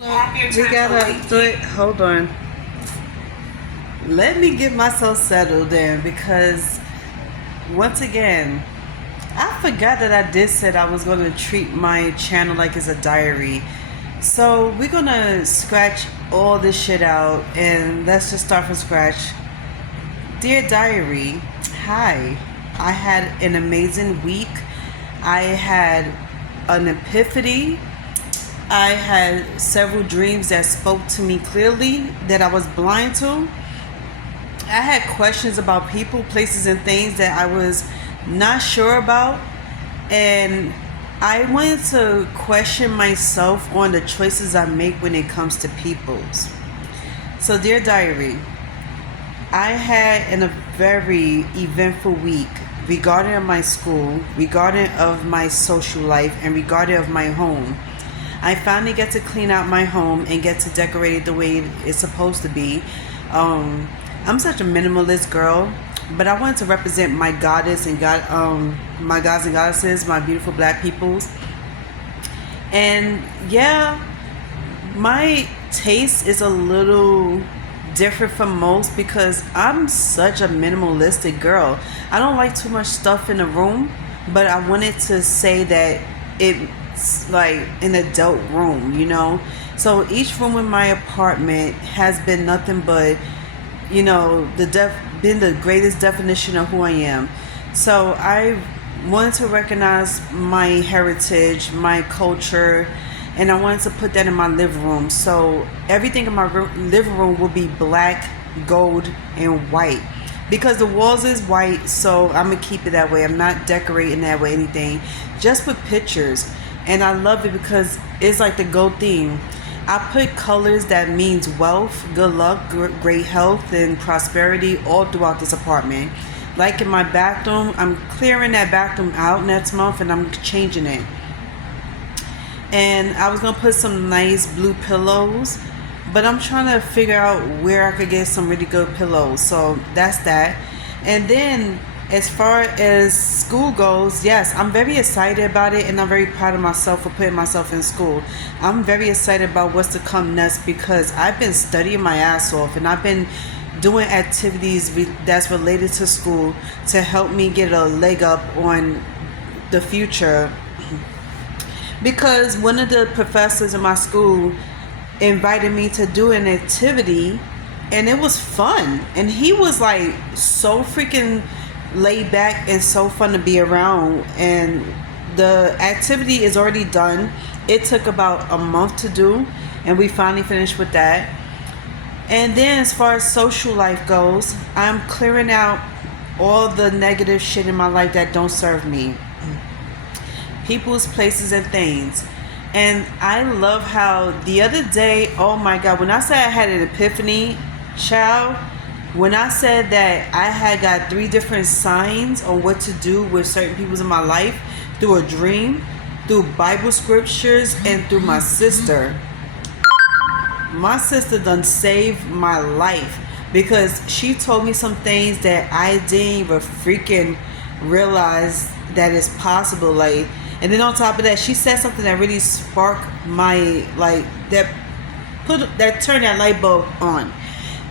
We gotta do it. Hold on. Let me get myself settled in because once again, I forgot that I did said I was gonna treat my channel like it's a diary. So we're gonna scratch all this shit out and let's just start from scratch. Dear diary, hi. I had an amazing week. I had an epiphany. I had several dreams that spoke to me clearly that I was blind to. I had questions about people, places, and things that I was not sure about. And I wanted to question myself on the choices I make when it comes to people's. So, dear diary, I had a very eventful week regarding my school, regarding of my social life, and regarding of my home. I finally get to clean out my home and get to decorate it the way it's supposed to be. I'm such a minimalist girl, but I wanted to represent my goddess and my gods and goddesses, my beautiful black peoples. And yeah, my taste is a little different from most because I'm such a minimalistic girl. I don't like too much stuff in the room, but I wanted to say that it's like an adult room, you know? So each room in my apartment has been nothing but, you know, been the greatest definition of who I am. So I wanted to recognize my heritage, my culture, and I wanted to put that in my living room. So everything in my living room will be black, gold, and white. Because the walls is white, so I'm going to keep it that way. I'm not decorating that way, anything. Just with pictures. And I love it because it's like the gold theme. I put colors that means wealth, good luck, great health, and prosperity all throughout this apartment. Like in my bathroom, I'm clearing that bathroom out next month and I'm changing it. And I was going to put some nice blue pillows, but I'm trying to figure out where I could get some really good pillows. So that's that. And then as far as school goes, yes, I'm very excited about it and I'm very proud of myself for putting myself in school. I'm very excited about what's to come next because I've been studying my ass off and I've been doing activities that's related to school to help me get a leg up on the future. Because one of the professors in my school invited me to do an activity and it was fun. And he was like so freaking laid back and so fun to be around. And the activity is already done. It took about a month to do and we finally finished with that. And then as far as social life goes, I'm clearing out all the negative shit in my life that don't serve me. People's, places, and things. And I love how the other day, oh my God, when I said I had an epiphany, child, when I said that I had got 3 different signs on what to do with certain people in my life through a dream, through Bible scriptures, and through my sister. My sister done saved my life because she told me some things that I didn't even freaking realize that is possible. Like, and then on top of that, she said something that really sparked my, like, that turned that light bulb on.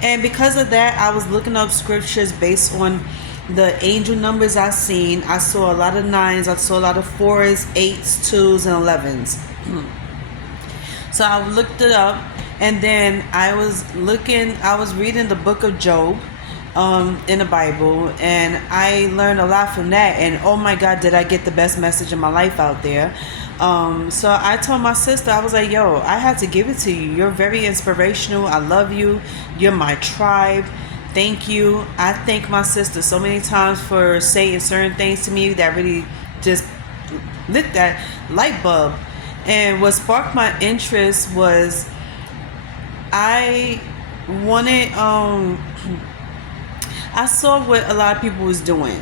And because of that, I was looking up scriptures based on the angel numbers I seen. I saw a lot of 9s, I saw a lot of 4s, 8s, 2s, and 11s. So I looked it up, and then I was reading the book of Job in the Bible, and I learned a lot from that. And oh my God, did I get the best message in my life out there. So I told my sister, I was like, yo, I had to give it to you. You're very inspirational. I love you. You're my tribe. Thank you. I thank my sister so many times for saying certain things to me that really just lit that light bulb. And what sparked my interest was I wanted I saw what a lot of people was doing.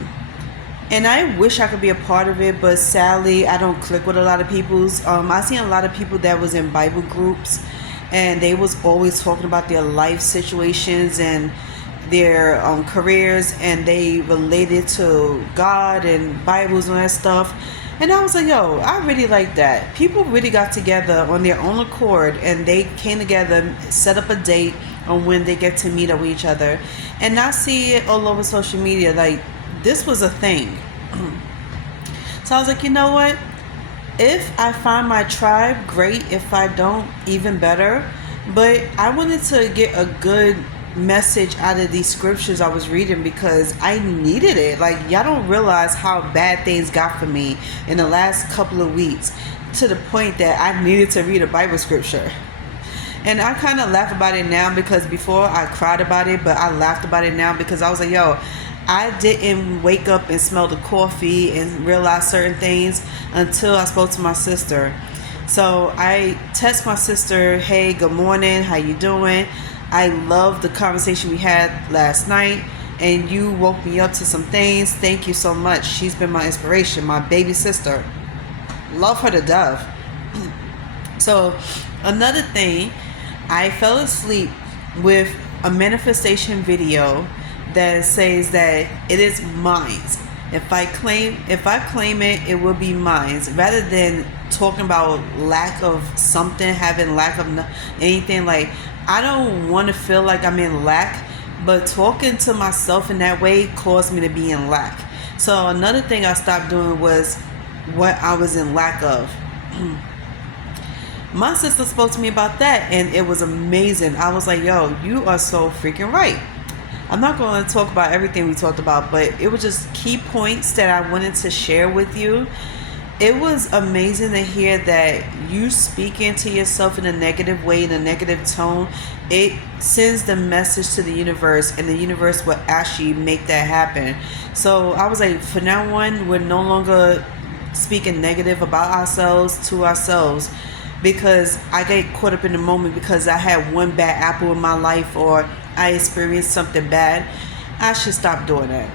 And I wish I could be a part of it, but sadly, I don't click with a lot of people's. I seen a lot of people that was in Bible groups, and they was always talking about their life situations and their careers, and they related to God and Bibles and that stuff. And I was like, yo, I really like that. People really got together on their own accord and they came together, set up a date on when they get to meet up with each other, and not see it all over social media. Like, this was a thing. So I was like, you know what? If I find my tribe, great. If I don't, even better. But I wanted to get a good message out of these scriptures I was reading because I needed it. Like, y'all don't realize how bad things got for me in the last couple of weeks, to the point that I needed to read a Bible scripture. And I kind of laugh about it now, because before I cried about it, but I laughed about it now because I was like, yo, I didn't wake up and smell the coffee and realize certain things until I spoke to my sister. So I text my sister, hey, good morning, how you doing? I love the conversation we had last night, and you woke me up to some things. Thank you so much. She's been my inspiration, my baby sister. Love her to death. So another thing, I fell asleep with a manifestation video that says that it is mine. If I claim it, it will be mine. Rather than talking about lack of something, having lack of anything, like, I don't want to feel like I'm in lack, but talking to myself in that way caused me to be in lack. So another thing I stopped doing was what I was in lack of. My sister spoke to me about that, and it was amazing. I was like, yo, you are so freaking right. I'm not going to talk about everything we talked about, but it was just key points that I wanted to share with you. It was amazing to hear that you speaking to yourself in a negative way, in a negative tone. It sends the message to the universe, and the universe will actually make that happen. So I was like, for now on, we're no longer speaking negative about ourselves to ourselves, because I get caught up in the moment because I had one bad apple in my life, or I experienced something bad. I should stop doing that.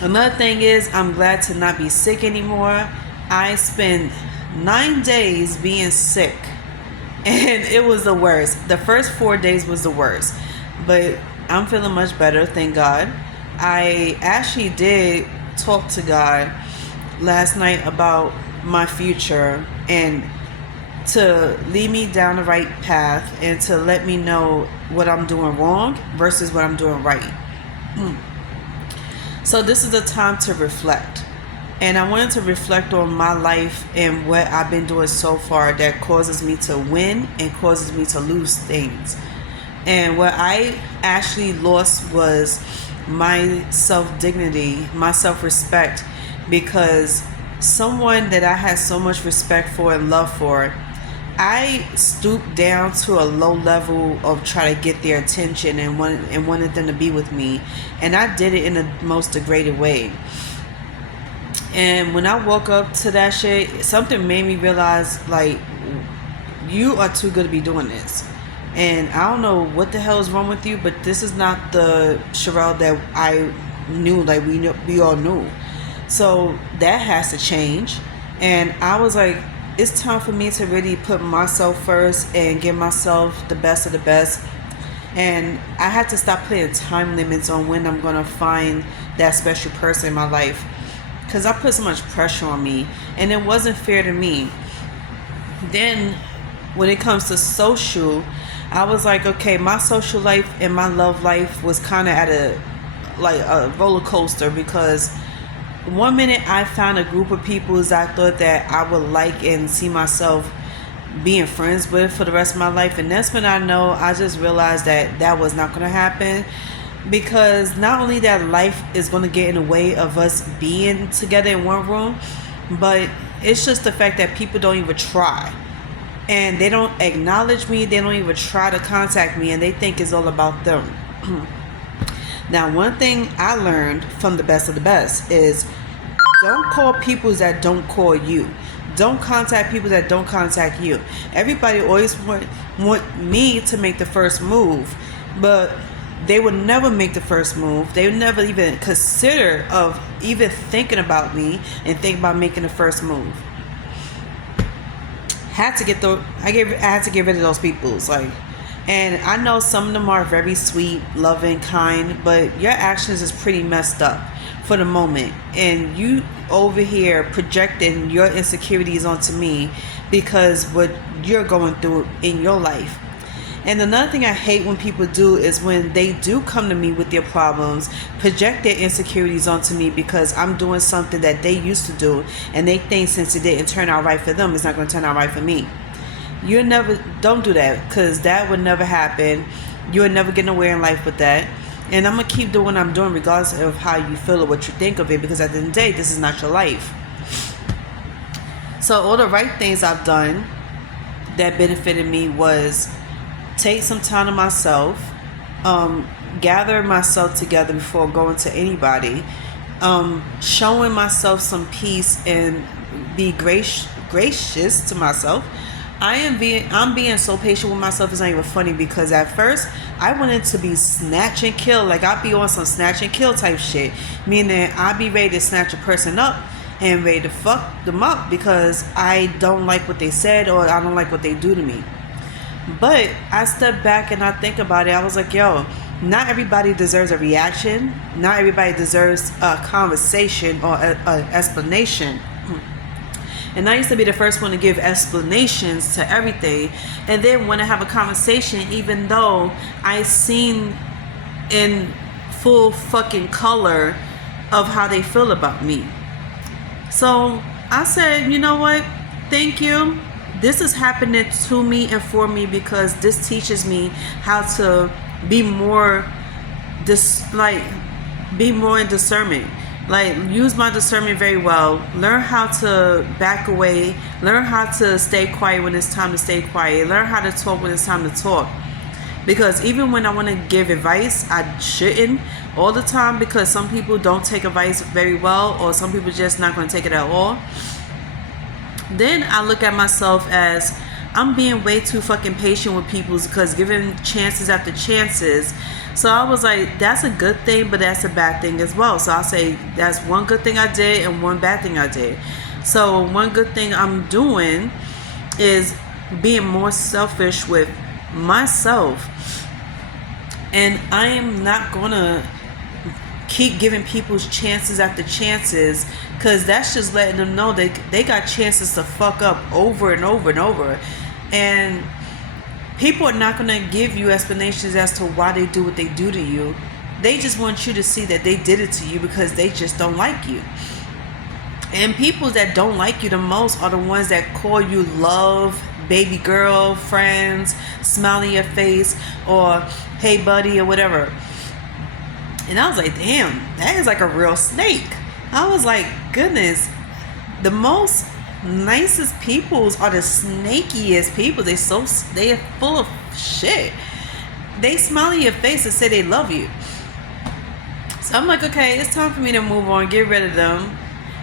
Another thing is, I'm glad to not be sick anymore. I spent 9 days being sick, and it was the worst. The first 4 days was the worst, but I'm feeling much better, thank God. I actually did talk to God last night about my future, and to lead me down the right path, and to let me know what I'm doing wrong versus what I'm doing right. So this is a time to reflect. And I wanted to reflect on my life and what I've been doing so far that causes me to win and causes me to lose things. And what I actually lost was my self-dignity, my self-respect, because someone that I had so much respect for and love for, I stooped down to a low level of trying to get their attention and wanted them to be with me. And I did it in the most degraded way. And when I woke up to that shit, something made me realize, like, you are too good to be doing this. And I don't know what the hell is wrong with you, but this is not the Sherelle that I knew, like we all knew. So that has to change. And I was like, it's time for me to really put myself first and give myself the best of the best. And I had to stop putting time limits on when I'm going to find that special person in my life, because I put so much pressure on me, and it wasn't fair to me. Then when it comes to social, I was like, okay, my social life and my love life was kind of at a roller coaster, because one minute I found a group of people that I thought that I would like and see myself being friends with for the rest of my life, and that's when I just realized that was not going to happen. Because not only that life is going to get in the way of us being together in one room, but it's just the fact that people don't even try. And they don't acknowledge me. They don't even try to contact me. And they think it's all about them. Now, one thing I learned from the best of the best is, don't call people that don't call you. Don't contact people that don't contact you. Everybody always want me to make the first move. But they would never make the first move. They would never even consider of even thinking about me and think about making the first move. I had to get rid of those people. And I know some of them are very sweet, loving, kind, but your actions is pretty messed up for the moment, and you over here projecting your insecurities onto me because what you're going through in your life. And another thing I hate when people do is when they do come to me with their problems, project their insecurities onto me because I'm doing something that they used to do, and they think since it didn't turn out right for them, it's not going to turn out right for me. Don't do that, because that would never happen. You'll never get nowhere in life with that. And I'm going to keep doing what I'm doing regardless of how you feel or what you think of it, because at the end of the day, this is not your life. So all the right things I've done that benefited me was take some time to myself, gather myself together before going to anybody, showing myself some peace and be gracious to myself. I'm being so patient with myself, it's not even funny, because at first I wanted to be snatch and kill. Like, I'd be on some snatch and kill type shit, meaning I'd be ready to snatch a person up and ready to fuck them up because I don't like what they said or I don't like what they do to me. But I step back and I think about it. I was like, yo, not everybody deserves a reaction. Not everybody deserves a conversation or an explanation. And I used to be the first one to give explanations to everything. And then when I have a conversation, even though I seen in full fucking color of how they feel about me. So I said, you know what? Thank you. This is happening to me and for me because this teaches me how to be more in discernment. Like, use my discernment very well. Learn how to back away. Learn how to stay quiet when it's time to stay quiet. Learn how to talk when it's time to talk. Because even when I want to give advice, I shouldn't all the time, because some people don't take advice very well, or some people just not going to take it at all. Then I look at myself as I'm being way too fucking patient with people, because giving chances after chances. So I was like, that's a good thing, but that's a bad thing as well. So I'll say that's one good thing I did and one bad thing I did. So one good thing I'm doing is being more selfish with myself. And I am not going to keep giving people chances after chances, because that's just letting them know they got chances to fuck up over and over and over. And people are not going to give you explanations as to why they do what they do to you. They just want you to see that they did it to you because they just don't like you. And people that don't like you the most are the ones that call you love, baby girl, friends, smile in your face, or hey buddy, or whatever. And I was like, damn, that is like a real snake. I was like, goodness, the most nicest peoples are the snakiest people. They are full of shit. They smile in your face and say they love you. So I'm like, okay, it's time for me to move on, get rid of them.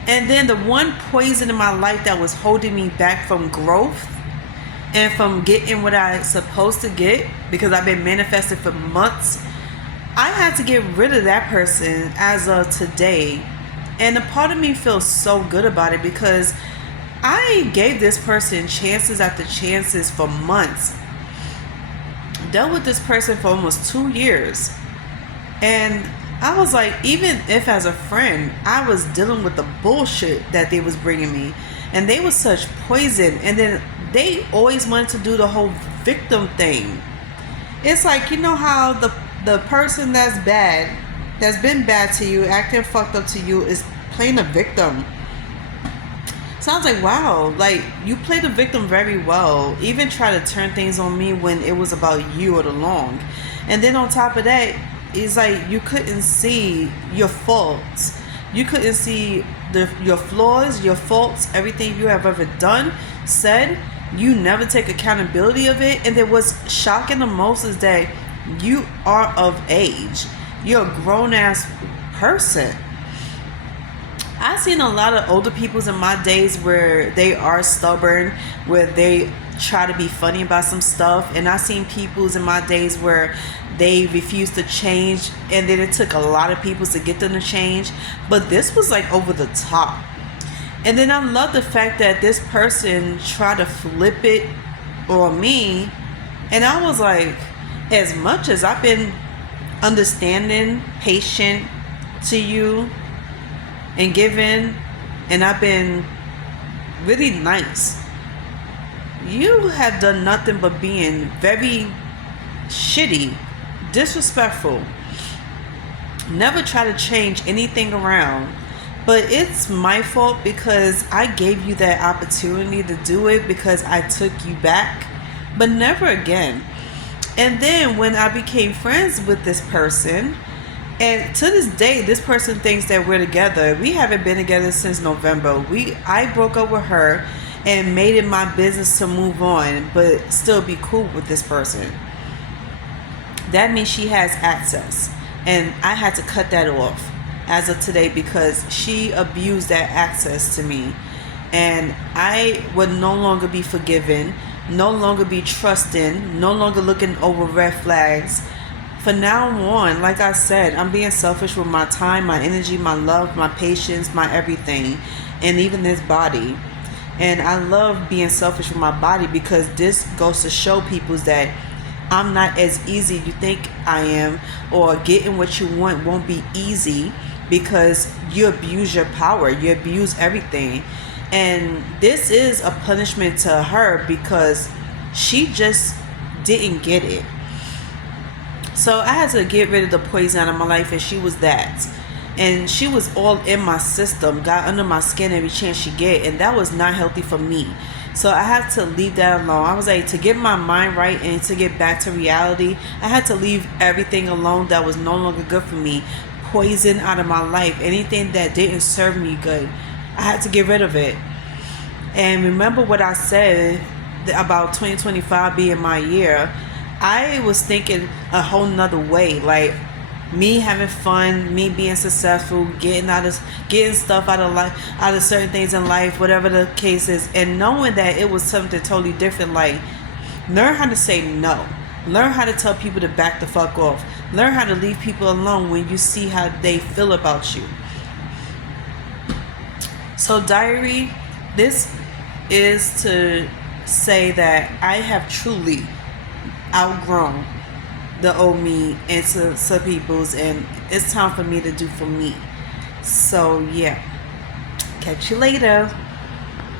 And then the one poison in my life that was holding me back from growth and from getting what I supposed to get, because I've been manifesting for months, I had to get rid of that person as of today. And a part of me feels so good about it, because I gave this person chances after chances for months. Dealt with this person for almost 2 years. And I was like, even if as a friend, I was dealing with the bullshit that they was bringing me. And they was such poison. And then they always wanted to do the whole victim thing. It's like, you know how the person that's bad, that's been bad to you, acting fucked up to you, is playing a victim. So I was like, wow, like, you played the victim very well. Even try to turn things on me when it was about you all along. And then on top of that, it's like you couldn't see your faults. You couldn't see your flaws, your faults, everything you have ever done, said. You never take accountability of it. And then what's shocking the most is that you are of age. You're a grown-ass person. I've seen a lot of older peoples in my days where they are stubborn, where they try to be funny about some stuff. And I've seen peoples in my days where they refuse to change, and then it took a lot of people to get them to change. But this was like over the top. And then I love the fact that this person tried to flip it on me. And I was like, as much as I've been understanding, patient to you, and giving, and I've been really nice. You have done nothing but being very shitty, disrespectful. Never try to change anything around. But it's my fault because I gave you that opportunity to do it because I took you back, but never again. And then when I became friends with this person, and to this day, this person thinks that we're together. We haven't been together since November. I broke up with her and made it my business to move on, but still be cool with this person. That means she has access. And I had to cut that off as of today because she abused that access to me. And I would no longer be forgiven, no longer be trusting, no longer looking over red flags. From now on, like I said, I'm being selfish with my time, my energy, my love, my patience, my everything, and even this body. And I love being selfish with my body because this goes to show people that I'm not as easy you think I am, or getting what you want won't be easy because you abuse your power, you abuse everything. And this is a punishment to her because she just didn't get it. So I had to get rid of the poison out of my life, and she was that. And she was all in my system, got under my skin every chance she get, and that was not healthy for me. So I had to leave that alone. I was like, to get my mind right and to get back to reality, I had to leave everything alone that was no longer good for me. Poison out of my life. Anything that didn't serve me good, I had to get rid of it. And remember what I said about 2025 being my year. I was thinking a whole nother way. Like, me having fun, me being successful, getting stuff out of life, out of certain things in life, whatever the case is, and knowing that it was something totally different. Like, learn how to say no. Learn how to tell people to back the fuck off. Learn how to leave people alone when you see how they feel about you. So, diary, this is to say that I have truly outgrown the old me into some people's, and it's time for me to do for me. So yeah, catch you later.